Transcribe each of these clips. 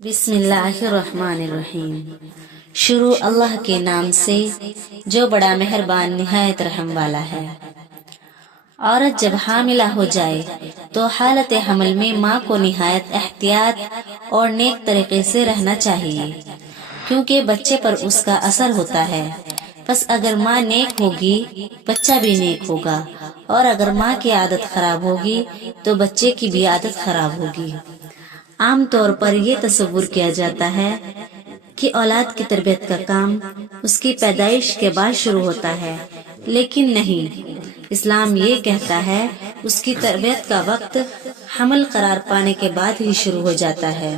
بسم اللہ الرحمن الرحیم۔ شروع اللہ کے نام سے جو بڑا مہربان نہایت رحم والا ہے۔ عورت جب حاملہ ہو جائے تو حالت حمل میں ماں کو نہایت احتیاط اور نیک طریقے سے رہنا چاہیے، کیونکہ بچے پر اس کا اثر ہوتا ہے۔ بس اگر ماں نیک ہوگی بچہ بھی نیک ہوگا، اور اگر ماں کی عادت خراب ہوگی تو بچے کی بھی عادت خراب ہوگی۔ عام طور پر یہ تصور کیا جاتا ہے کہ اولاد کی تربیت کا کام اس کی پیدائش کے بعد شروع ہوتا ہے، لیکن نہیں، اسلام یہ کہتا ہے اس کی تربیت کا وقت حمل قرار پانے کے بعد ہی شروع ہو جاتا ہے۔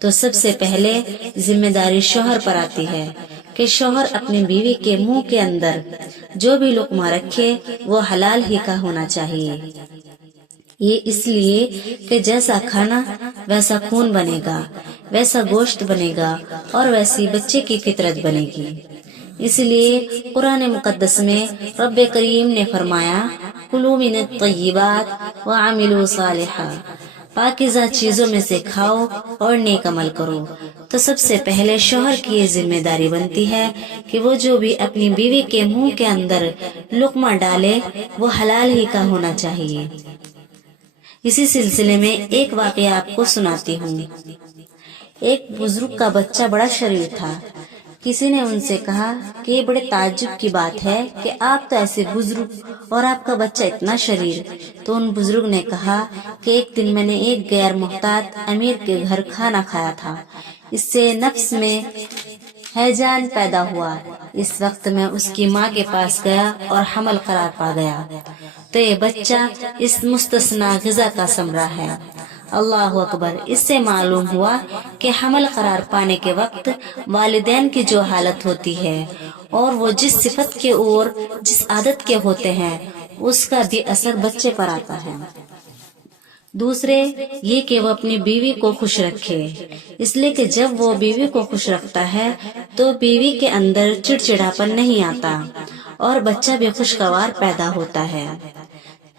تو سب سے پہلے ذمہ داری شوہر پر آتی ہے کہ شوہر اپنی بیوی کے منہ کے اندر جو بھی لقمہ رکھے وہ حلال ہی کا ہونا چاہیے۔ یہ اس لیے کہ جیسا کھانا ویسا خون بنے گا، ویسا گوشت بنے گا، اور ویسی بچے کی فطرت بنے گی۔ اس لیے قرآن مقدس میں رب کریم نے فرمایا، کلوا من الطیبات وعملوا صالحا، پاکیزہ چیزوں میں سے کھاؤ اور نیک عمل کرو۔ تو سب سے پہلے شوہر کی یہ ذمہ داری بنتی ہے کہ وہ جو بھی اپنی بیوی کے منہ کے اندر لقمہ ڈالے وہ حلال ہی کا ہونا چاہیے۔ اسی سلسلے میں ایک واقعہ آپ کو سناتی ہوں۔ ایک بزرگ کا بچہ بڑا شریر تھا۔ کسی نے ان سے کہا کہ یہ بڑے تعجب کی بات ہے کہ آپ تو ایسے بزرگ اور آپ کا بچہ اتنا شریر۔ تو ان بزرگ نے کہا کہ ایک دن میں نے ایک غیر محتاط امیر کے گھر کھانا کھایا تھا، اس سے نفس میں ہیجان پیدا ہوا۔ اس وقت میں اس کی ماں کے پاس گیا اور حمل قرار پا گیا، تو یہ بچہ اس مستثنا غذا کا ثمرہ ہے۔ اللہ اکبر! اس سے معلوم ہوا کہ حمل قرار پانے کے وقت والدین کی جو حالت ہوتی ہے اور وہ جس صفت کے اور جس عادت کے ہوتے ہیں اس کا بھی اثر بچے پر آتا ہے۔ دوسرے یہ کہ وہ اپنی بیوی کو خوش رکھے، اس لیے کہ جب وہ بیوی کو خوش رکھتا ہے تو بیوی کے اندر چڑچڑاپن نہیں آتا اور بچہ بھی خوشگوار پیدا ہوتا ہے۔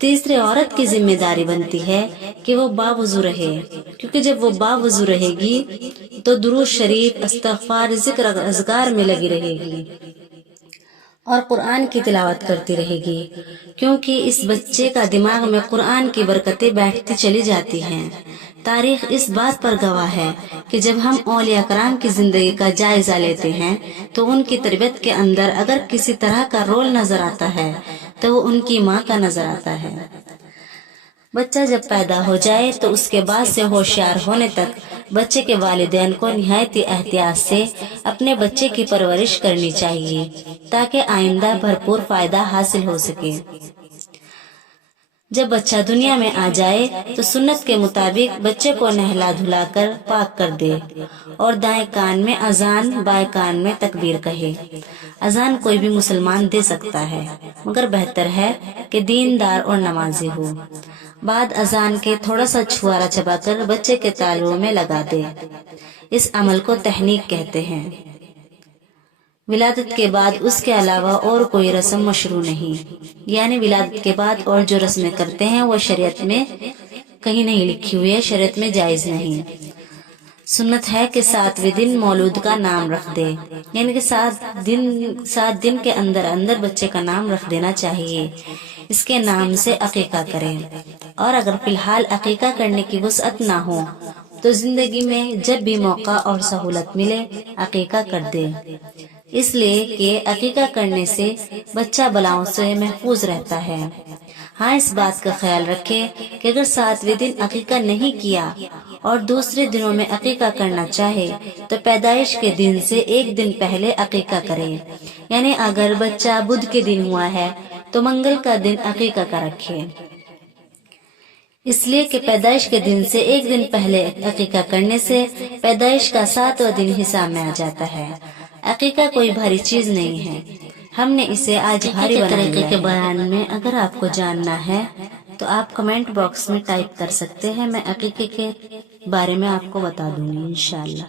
تیسرے عورت کی ذمہ داری بنتی ہے کہ وہ باوضو رہے، کیونکہ جب وہ باوضو رہے گی تو درود شریف، استغفار، ذکر اذکار میں لگی رہے گی اور قرآن کی تلاوت کرتی رہے گی، کیونکہ اس بچے کا دماغ میں قرآن کی برکتیں بیٹھتی چلی جاتی ہیں۔ تاریخ اس بات پر گواہ ہے کہ جب ہم اولیاء کرام کی زندگی کا جائزہ لیتے ہیں تو ان کی تربیت کے اندر اگر کسی طرح کا رول نظر آتا ہے تو وہ ان کی ماں کا نظر آتا ہے۔ بچہ جب پیدا ہو جائے تو اس کے بعد سے ہوشیار ہونے تک بچے کے والدین کو نہایت احتیاط سے اپنے بچے کی پرورش کرنی چاہیے تاکہ آئندہ بھرپور فائدہ حاصل ہو سکے۔ جب بچہ دنیا میں آ جائے تو سنت کے مطابق بچے کو نہلا دھلا کر پاک کر دے اور دائیں کان میں اذان، بائیں کان میں تکبیر کہے۔ اذان کوئی بھی مسلمان دے سکتا ہے، مگر بہتر ہے کہ دیندار اور نمازی ہو۔ بعد اذان کے تھوڑا سا چھوارا چبا کر بچے کے تالوؤں میں لگا دے۔ اس عمل کو تحنیک کہتے ہیں۔ ولادت کے بعد اس کے علاوہ اور کوئی رسم مشروع نہیں، یعنی ولادت کے بعد اور جو رسمیں کرتے ہیں وہ شریعت میں کہیں نہیں لکھی ہوئی ہے، شریعت میں جائز نہیں۔ سنت ہے کہ 7ویں دن مولود کا نام رکھ دے، یعنی کہ 7 دن کے اندر اندر بچے کا نام رکھ دینا چاہیے۔ اس کے نام سے عقیقہ کریں، اور اگر فی الحال عقیقہ کرنے کی وسعت نہ ہو تو زندگی میں جب بھی موقع اور سہولت ملے عقیقہ کر دے، اس لیے کہ عقیقہ کرنے سے بچہ بلاؤں سے محفوظ رہتا ہے۔ ہاں، اس بات کا خیال رکھے کہ اگر 7ویں دن عقیقہ نہیں کیا اور دوسرے دنوں میں عقیقہ کرنا چاہے تو پیدائش کے دن سے 1 دن پہلے عقیقہ کرے، یعنی اگر بچہ بدھ کے دن ہوا ہے تو منگل کا دن عقیقہ کا رکھے، اس لیے کہ پیدائش کے دن سے 1 دن پہلے عقیقہ کرنے سے پیدائش کا 7واں دن حساب میں آ جاتا ہے۔ عقیقہ کوئی بھاری چیز نہیں ہے، ہم نے اسے آج بھاری طریقے کے بیان میں اگر آپ کو جاننا ہے تو آپ کمنٹ باکس میں ٹائپ کر سکتے ہیں، میں عقیقے کے بارے میں آپ کو بتا دوں گی انشاءاللہ۔